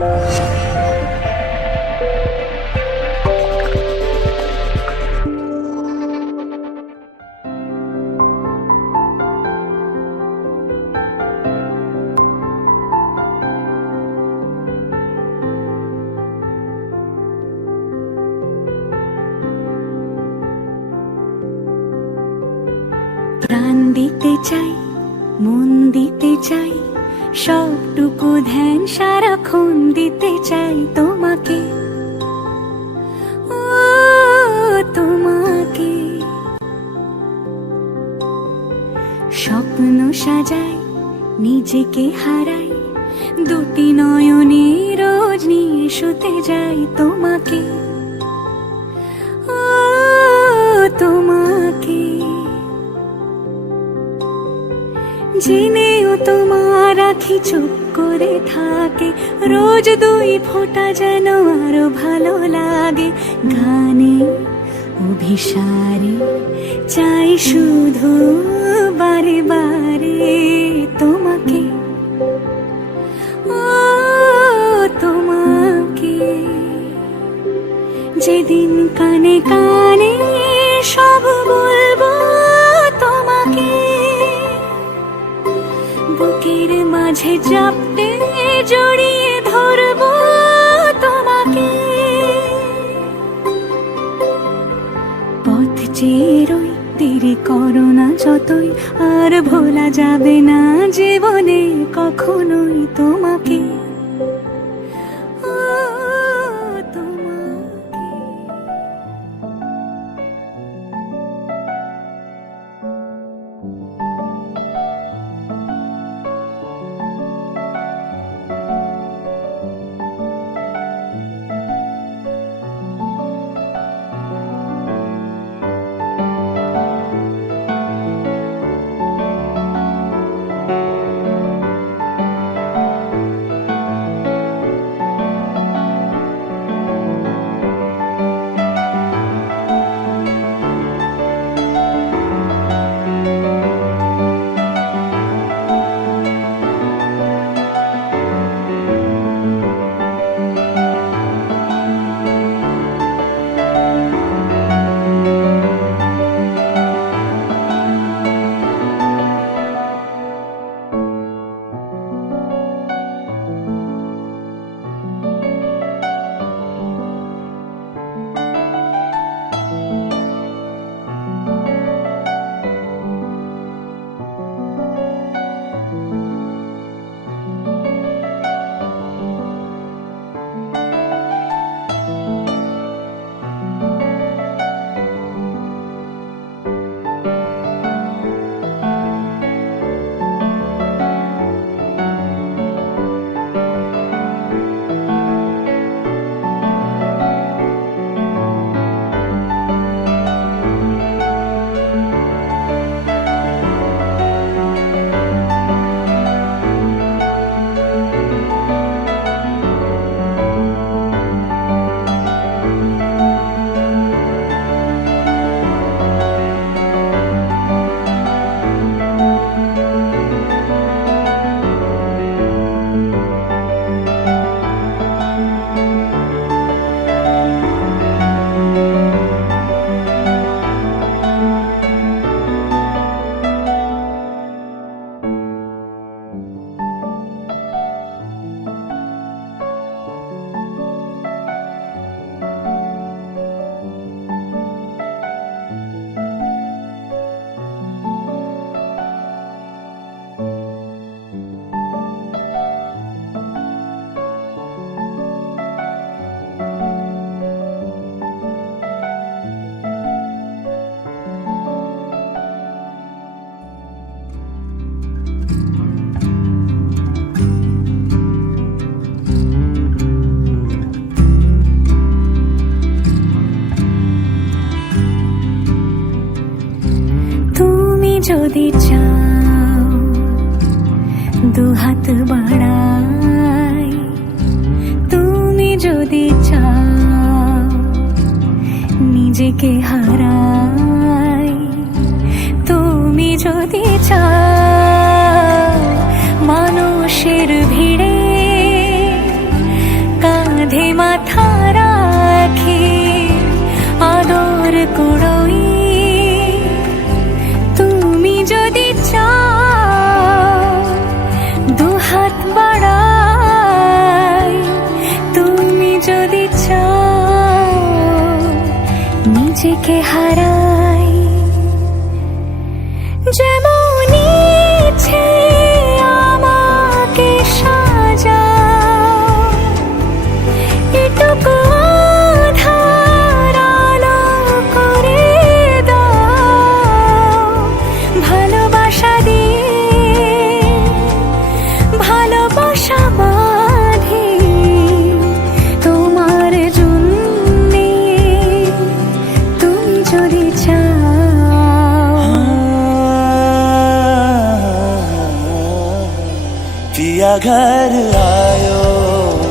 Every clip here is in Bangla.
প্রাণ দিতে চাই, মন দিতে চাই, সবটুকু ধ্যান সারাক্ষণ দিতে চাই তোমাকে, ও তোমাকে। স্বপ্ন সাজাই, নিজেকে হারাই, দুটি নয়নে রোজ নিয়ে শুতে যাই তোমাকে, ও তোমাকে। জেনেও তোমার আখি চুপ করে থাকে, রোজ দুই ফোঁটা যেন আরো ভালো লাগে। গানে অভিসারে চাই শুধু বারে বারে তোমাকে, ও তোমাকে। যেদিন কানে কানে সব বলবো তোমাকে, বুকের মাঝে চাপতে জড়িয়ে ধরবো তোমাকে। পথ চেয়ে রই, দেরি করো না যতই, আর ভোলা যাবে না জীবনে কখনোই তোমাকে, ও তোমাকে। যদি চাও দুহাত বাড়াই, তুমি যদি চাও নিজেকে হারাই, তুমি যদি চাও মানুষের ভিড়ে যাকে হারাই যেমন ইচ্ছে আমাকে সাজাও, এটুকু আঁধার আলো করে দাও, ভালোবাসা দিয়ে ভালোবাসা বাঁধি তোমার জন্যে, তুমি যদি চাও। पिया घर आयो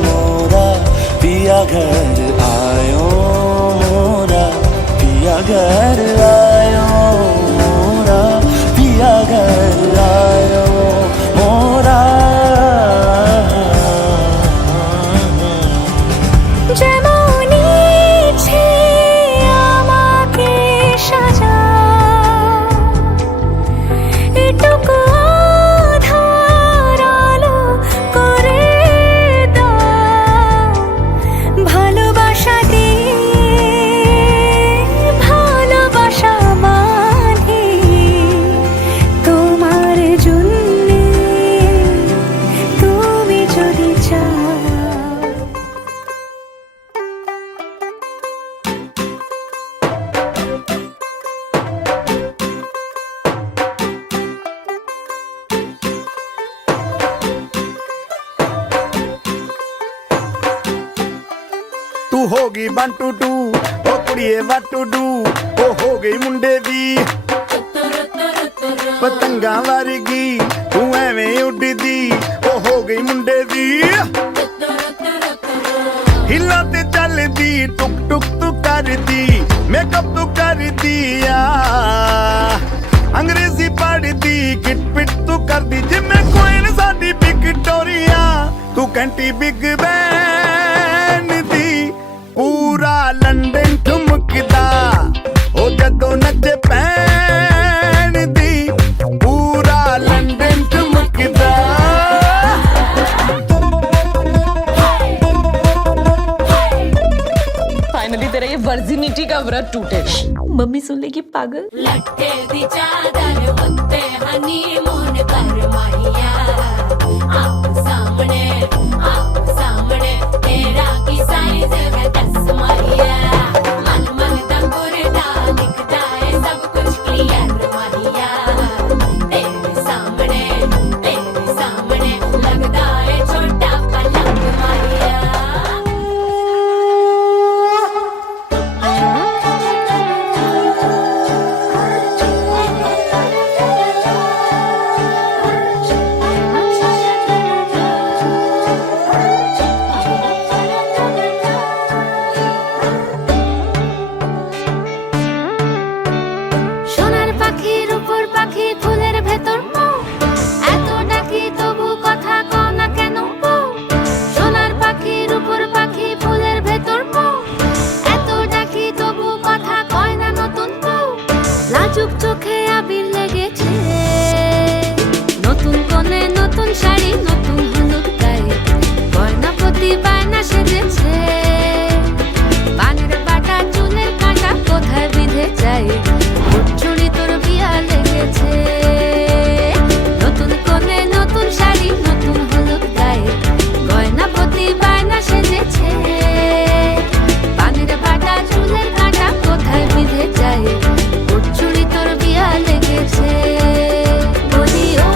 मोरा, पिया घर आयो मोरा, पिया घर आयो मोरा, पिया घर आयो मोरा। যেমন ইচ্ছে আমাকে সাজাও, এটুকু আঁধার আলো করে দাও, ভালোবাসা দিয়ে ভালোবাসা বাঁধি তোমার জন্যে, তুমি যদি চাও। तू हो गई 1 2 2 ओ कुड़िए what to do ओ हो गई मुंडे दी पतंगा वर्गी तू एवें उड़दी ओ हो गई मुंडे दी हिला ते चलदी टुक टुक तू करदी मेकअप तू कर दिया अंग्रेजी पढ़दी किट पिट तू कर दी जिम्मे कोई न साडी विक्टोरिया तू कंटी बिग बैन दी पूरा लंदन ठुमकदा ओ जदों नचे पैन दी पूरा लंदन ठुमकदा। फाइनली तेरा ये वर्जिनिटी का व्रत टूटे। मम्मी सुन लेगी पागल। लट्टे दी चादर उत्ते हनीमून कर माहिया आप सामने तेरा की साइज है 10 माहिया मन मन दा गुरदा दिखदा है सब कुछ क्लियर माहिया तेरे सामने लगदा है छोटा पलंग माहिया। সোনার পাখির উপর পাখি ফুলের ভেতর মৌ, এত ডাকি তবু কথা কও না কেন বউ। সোনার পাখির উপর পাখি ফুলের ভেতর মৌ, এত ডাকি তবু কথা কয় না নতুন বউ। লাজুক চোখে আবির লেগেছে, নতুন কোণে নতুন শাড়ি নতুন হলুদ গায়ে, গয়না প্রতি বায়না সেজেছে। পানের বাটা চুলের কাঁটা কোথায় বিঁধে যায়, চুড়ি তোর বিয়া লেগেছে। নতুন কোণে নতুন শাড়ি নতুন হলুদ গায়ে, গয়না প্রতি বায়না সেজেছে। পানের বাটা চুলের কাঁটা কোথায় বিঁধে যায়, চুড়ি তোর বিয়া লেগেছে। বলি ও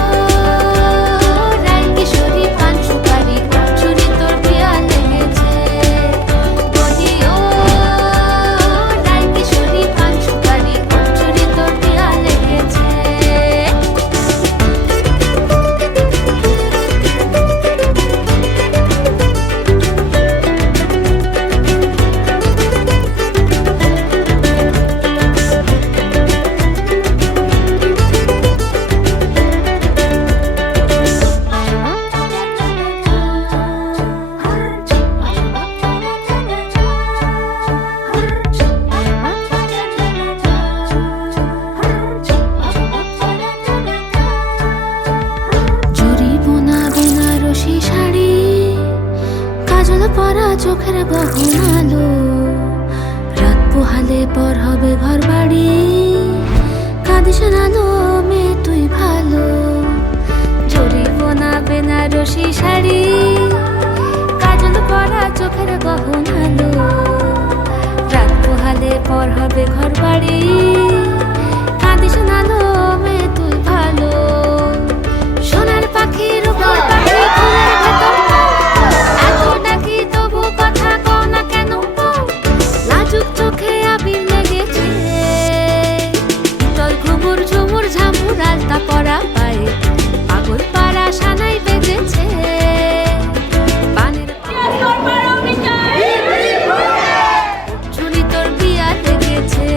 রায় কিশোরী পান সুপারি, চুড়ি তোর বিয়া লেগেছে। বলি ও রায় কিশোরী পান সুপারি, চুড়ি তোর বিয়া লেগেছে। জুড়ি বোনা বেনারসি শাড়ি, কাজল পরা চোখের গহন আলো, রাত পোহালে পর হবে হবে ঘর বাড়ি, কাঁদিস না লো মেয়ে তুই ভালো, জড়িব না বেনারসি শাড়ি, কাজল পরা চোখের গহনালো, রাত পোহালে পর হবে ঘর বাড়ি, কাঁদিস না লো মেয়ে তুই ভালো। সোনার পাখি রূপোর পাখি ফুলের ভেতর মৌ, এত ডাকি তবু কথা কও না কেন বউ, লাজুক চোখে আবির লেগেছে, শীতল ঘুমুর ঝুমুর ঝামুর আলতা পরা পায়ে, পাগল পাড়া সানাই বেজেছে, পানের চুরি তোর বিয়া লেগেছে।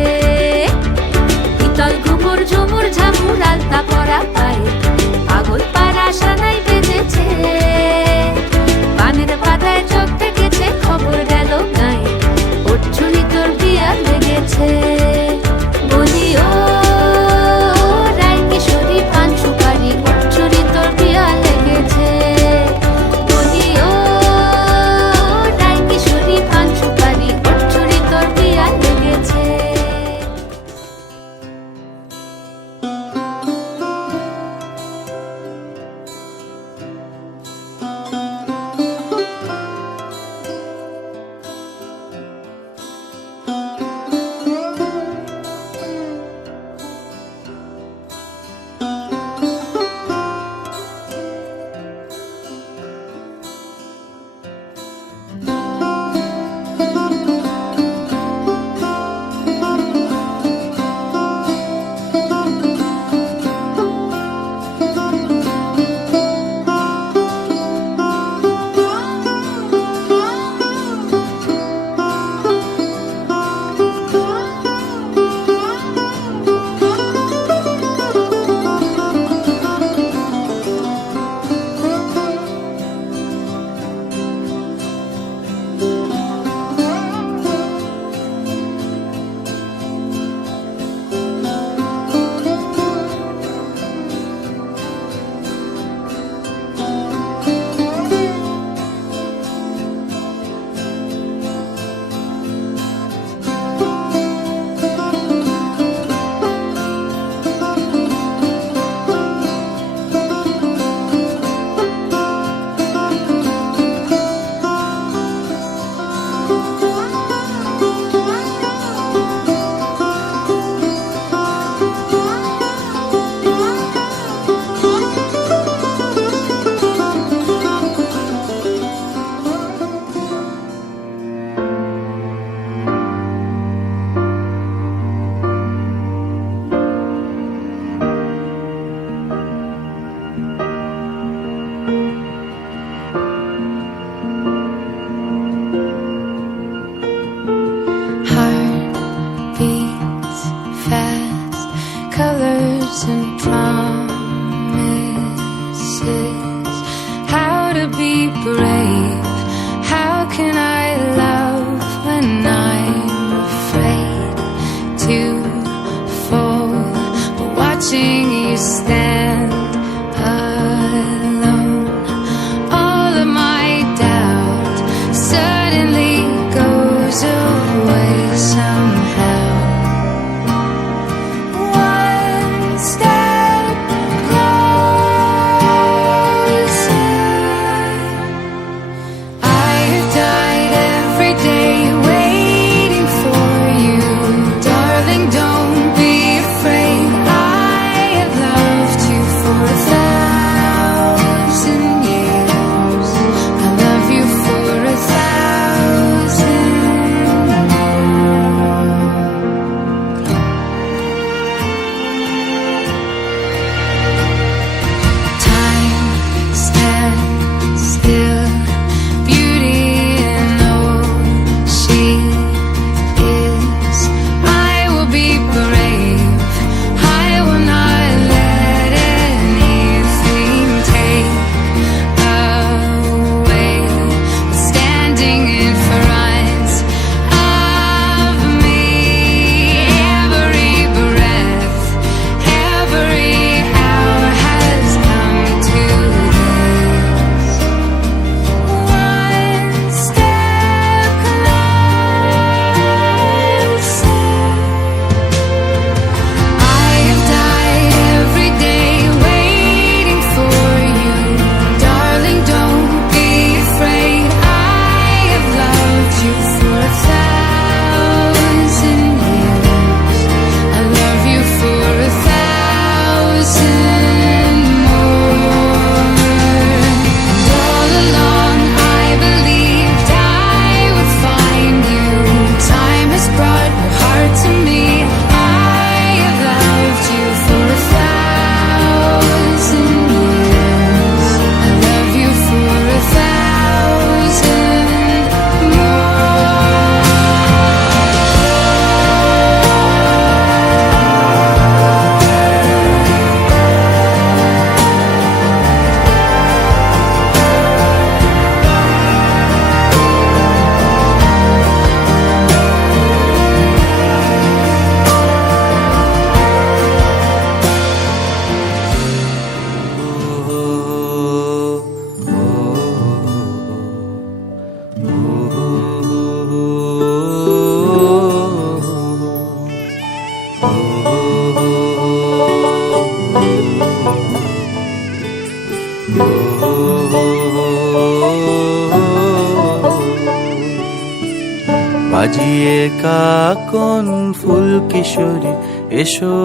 বাজিয়ে কাকন ফুল কিশোরী এসো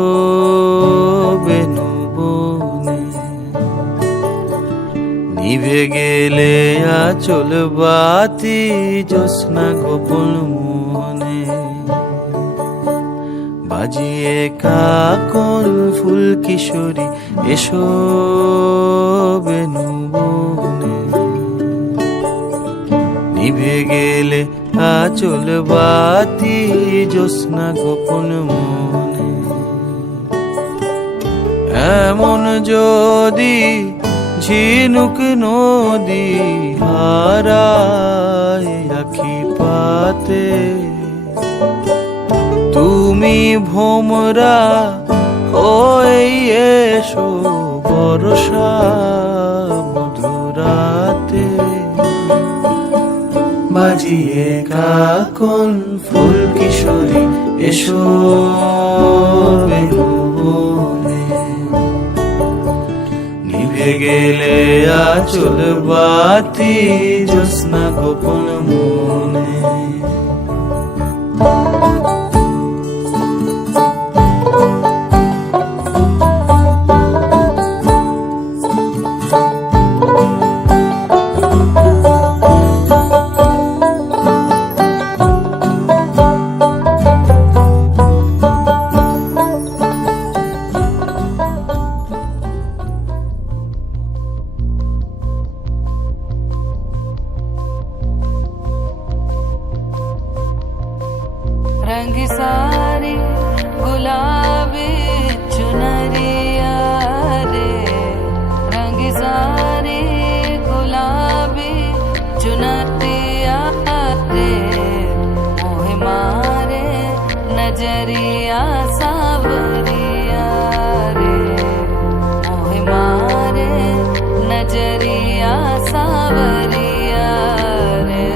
বেনু বনে, নিভে গেলে আচল বাতি জ্যোৎস্না গোপন মনে। বাজিয়ে কাকন ফুল কিশোরী এসো বেনু বনে, নিভে গেলে আচল বাতি জ্যোৎস্না গোপন মনে। এমন যদি ঝিনুক নদী হারায় আখি পাতে, তুমি ভোমরা হয়ে এসো বর্ষা মধুরাতে। বাজিয়ে কাকন ফুল কিশোরী এসো বেনু বনে, নিভে গেলে আচল বাতি জ্যোৎস্না গোপন মনে। रंग सारी गुलाबी चुनरिया रे, रंग सारी गुलाबी चुनरिया रे, मोहे मारे नजरिया सावरिया रे, मोहे मारे नजरिया सावरिया रे।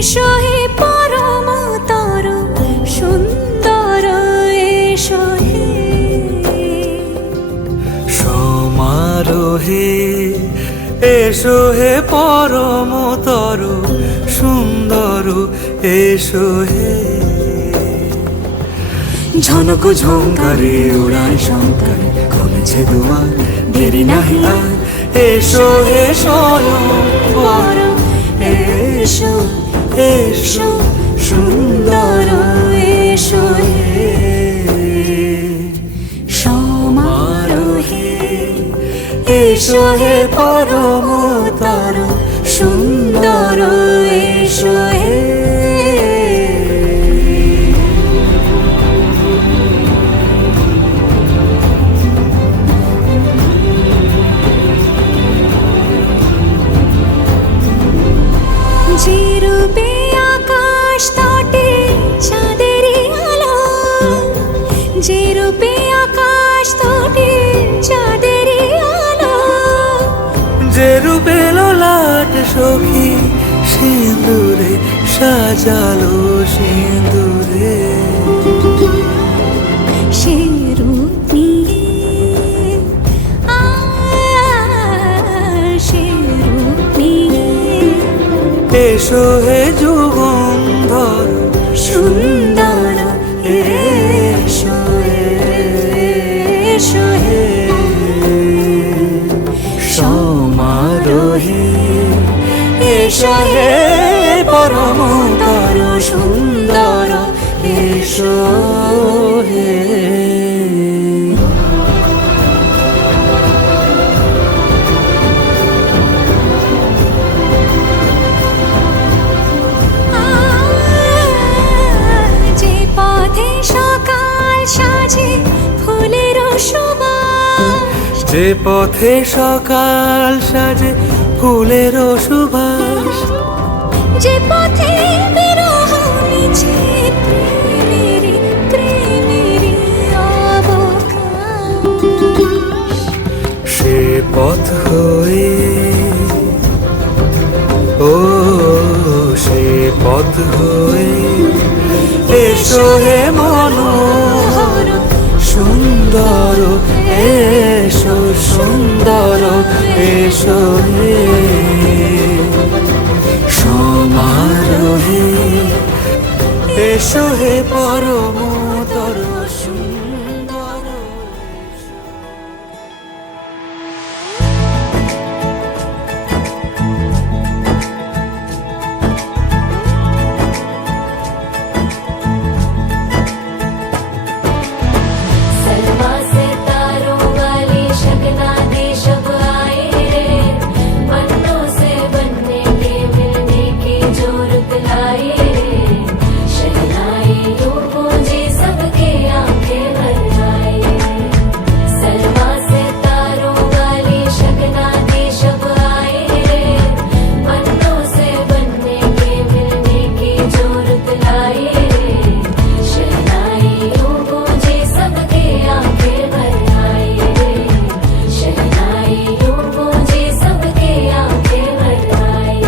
এসো হে পরমতর সুন্দর এসো হে সমারোহে এসো হে পরমতর সুন্দর এসো হে ঝনক ঝঙ্কারে উড়ায় শঙ্কর খুলেছে দুয়ার দেরি নাহি আর এসো হে স্বয়ং বর এসো এসো সুন্দর এসো হে সমারোহে এসো হে পরমতর সুন্দর এসো হে যে রূপে আকাশ তটে চাঁদেরই আলো যে রূপে আকাশ তটে চাঁদেরই আলো যে রূপে ললাট সখী সিঁদুরে সাজালো সিঁদুরে সে রূপ নিয়ে সে রূপ নিয়ে এসো হে যুগন্ধর সুন্দর এসো এসো হে সমারোহে এসো হে পরমতর সুন্দর এসো হে যে পথে সকাল সাজে ফুলের সুবাস যে পথে সকাল সাজে ফুলের সুবাস যে পথে বিরহ মিছে প্রেমেরই প্রেমেরই অবকাশ সে পথ হয়ে ও সে পথ হয়ে এসো হে মনোহর সুন্দর এসো সুন্দর এসো হে সমারোহে এসো হে পরমতর সুন্দর सलमा से तारों वाली शगना दे शब आए रे पन्नों से बनने के मिलने की जो रुत लाए रे शहनाई यूं गूंजे सबके आंखें भर आए सलमा से तारों वाली शगना दे शब आए रे पन्नों से बनने के मिलने की जो रुत लाए रे शहनाई यूं गूंजे सबके आंखें भर आए रे शहनाई यूं गूंजे सबके आंखें भर आए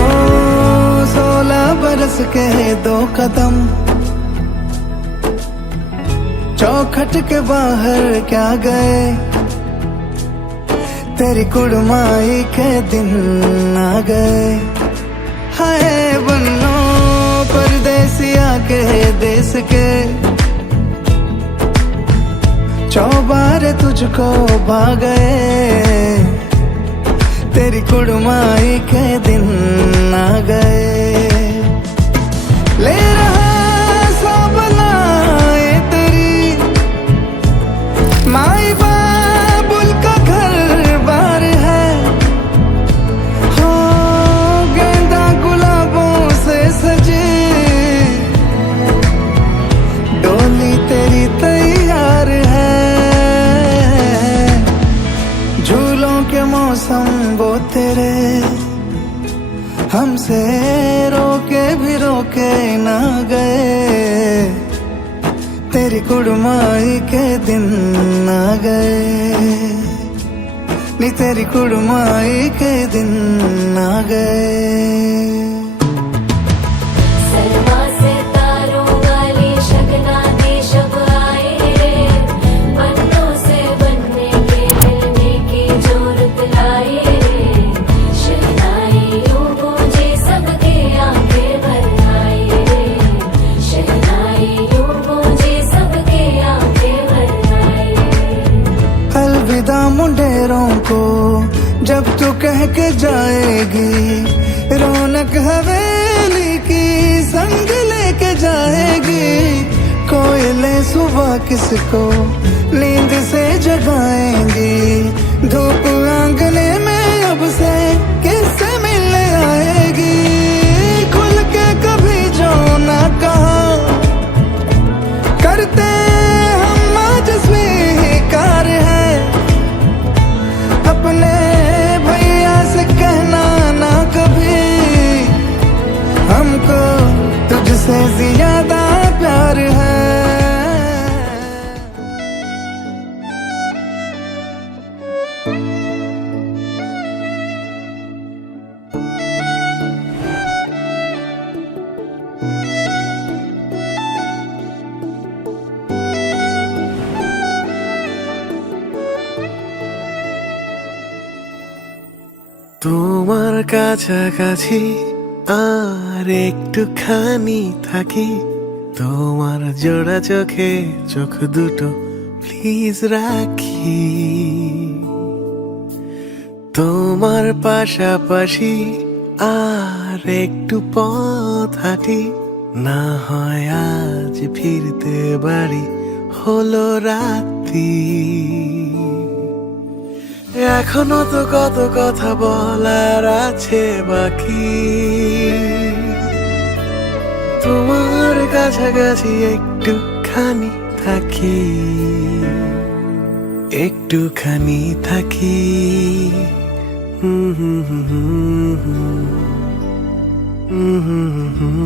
ओ 16 बरस के 2 कदम चौखट के बाहर क्या गए तेरी कुड़माई के दिन आ गए हाय बन्नो परदेसिया के देश के चौबारे तुझको भा गए तेरी कुड़माई के दिन आ गए ले रहा सब लाए तेरी माई बाबुल का घर बार है हो गेंदा गुलाबों से सजे डोली तेरी तैयार है झूलों के मौसम वो तेरे हमसे रोके भी रोके ना गए तेरी कुड़माई के दिन आ गए, नी तेरी कुड़माई के दिन आ गए। सलमा से तारों वाली शगना देश अब आए रे, पन्नों से बनने के मिलने की जोरत लाए रे, शहनाइयों गूंजे सबके आंखें भर आए रे, शहनाइयों गूंजे सबके आंखें भर आए रे। अलविदा मुंडेरों को जब तू कह के जाएगी, रौनक हवेली की संग लेके जाएगी। कोयले सुबह किसको नींद से जगाएंगी, धूप आंगने में अब से किससे मिलने आएगी। खुल के कभी जो ना कहा करते हम आज स्वीकार है, अपने भैया से कहना ना कभी, हमको तुझसे ज्यादा प्यार है। তোমার কাছাকাছি আর একটুখানি থাকি, তোমার জোড়া চোখে চোখ দুটো প্লিজ রাখি। তোমার পাশাপাশি আর একটু পথ হাঁটি, না হয় আজ ফিরতে বাড়ি হলো রাত্রি। এখনো তো কত কথা বলার আছে বাকি, তোমার কাছাকাছি একটুখানি থাকি, একটুখানি থাকি। হুম হুম হুম হুম হুম হুম হুম।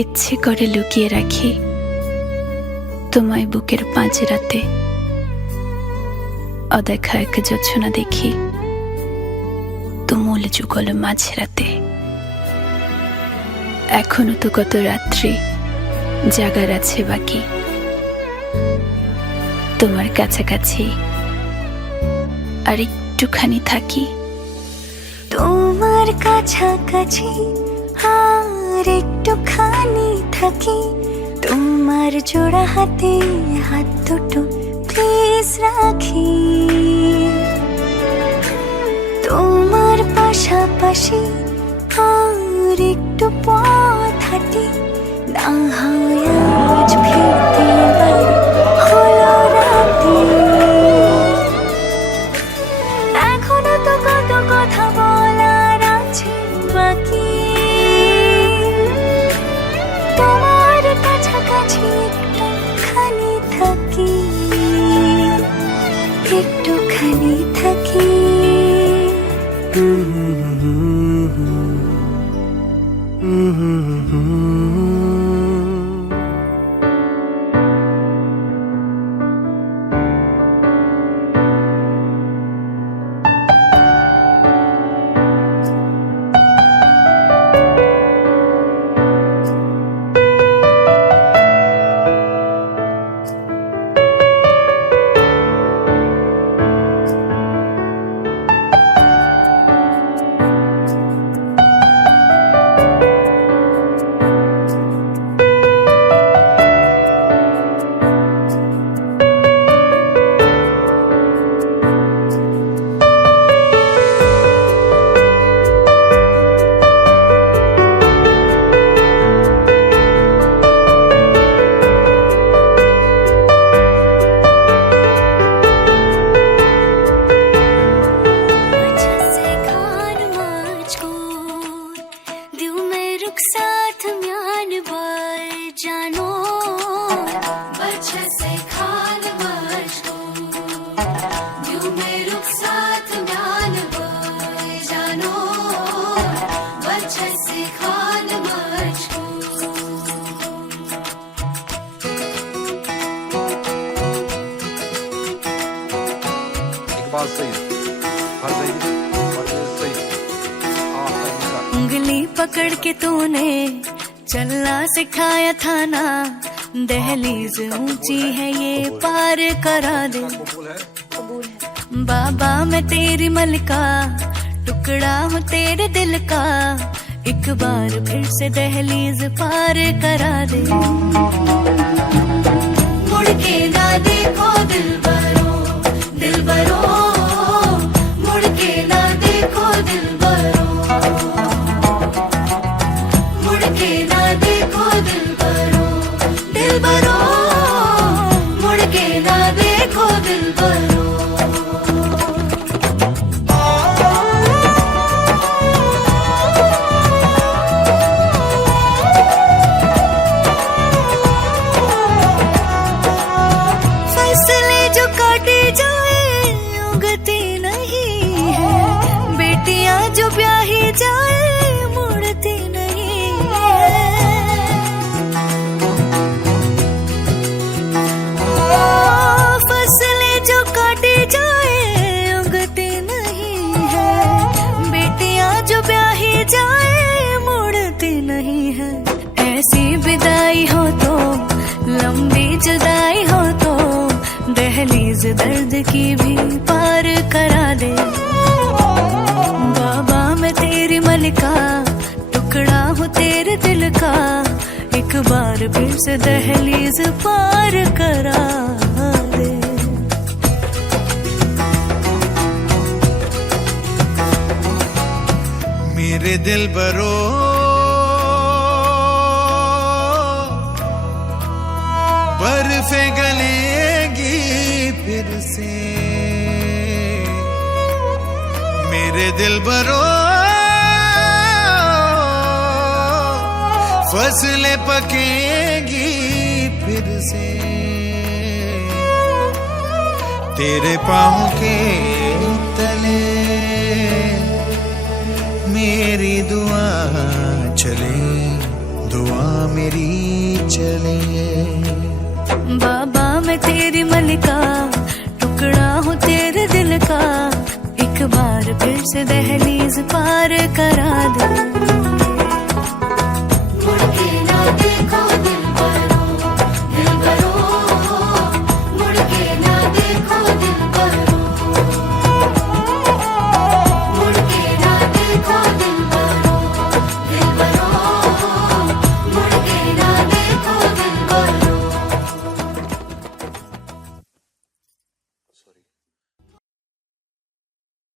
ইচ্ছে করে লুকিয়ে রাখি তোমায় বুকের পাঁজরাতে, অদেখা এক জোছনা দেখি তুমুল যুগল মাঝরাতে। এখনো তো কত রাত্রি জাগার আছে বাকি, তোমার কাছাকাছি আর একটুখানি থাকি। তোমার কাছাকাছি আর একটুখানি থাকি, তোমার জোড়া হাতে হাত দুটো প্লিজ রাখি। তোমার পাশাপাশি আর একটু পথ হাঁটি, না হয় আজ ফিরতে বাড়ি হলো রাতে। এখনো তো কত কথা বলার আছে বাকি, তোমার কাছাকাছি একটুখানি থাকি, একটুখানি থাকি। आवाज सही है, हर सही है, और ये सही है। उंगली पकड़ के तूने चलना सिखाया था ना, दहलीज ऊंची है ये पार करा दे। बाबा मैं तेरी मलका, टुकड़ा हूँ तेरे दिल का, एक बार फिर से दहलीज पार करा दे। मुड़ के ना देखो दिलबरो, दिलबरो, मुड़ के ना देखो दिलबरो, मुड़ के ना देखो दिलबरो, दिलबरो, मुड़ के ना देखो दिलबरो। फैसले जो काटे जाए उगती नहीं है, बेटियां जो ब्याही जाए मुड़ती नहीं है। फसलें जो काटे जाए उगती नहीं है, बेटियां जो ब्याही जाए मुड़ती नहीं है। ऐसी विदाई हो तो, लंबी जुदाई हो तो, दहलीज दर्द की भी पार करा दे। बाबा मैं तेरी मलिका, टुकड़ा हूँ तेरे दिल का, एक बार फिर से दहलीज पार करा दे। मेरे दिल बरो बर्फे गलेगी फिर से, मेरे दिल बरो फसलें पकेगी फिर से, तेरे पाँव के तले मेरी दुआ चले, दुआ मेरी चले। बाबा मैं तेरी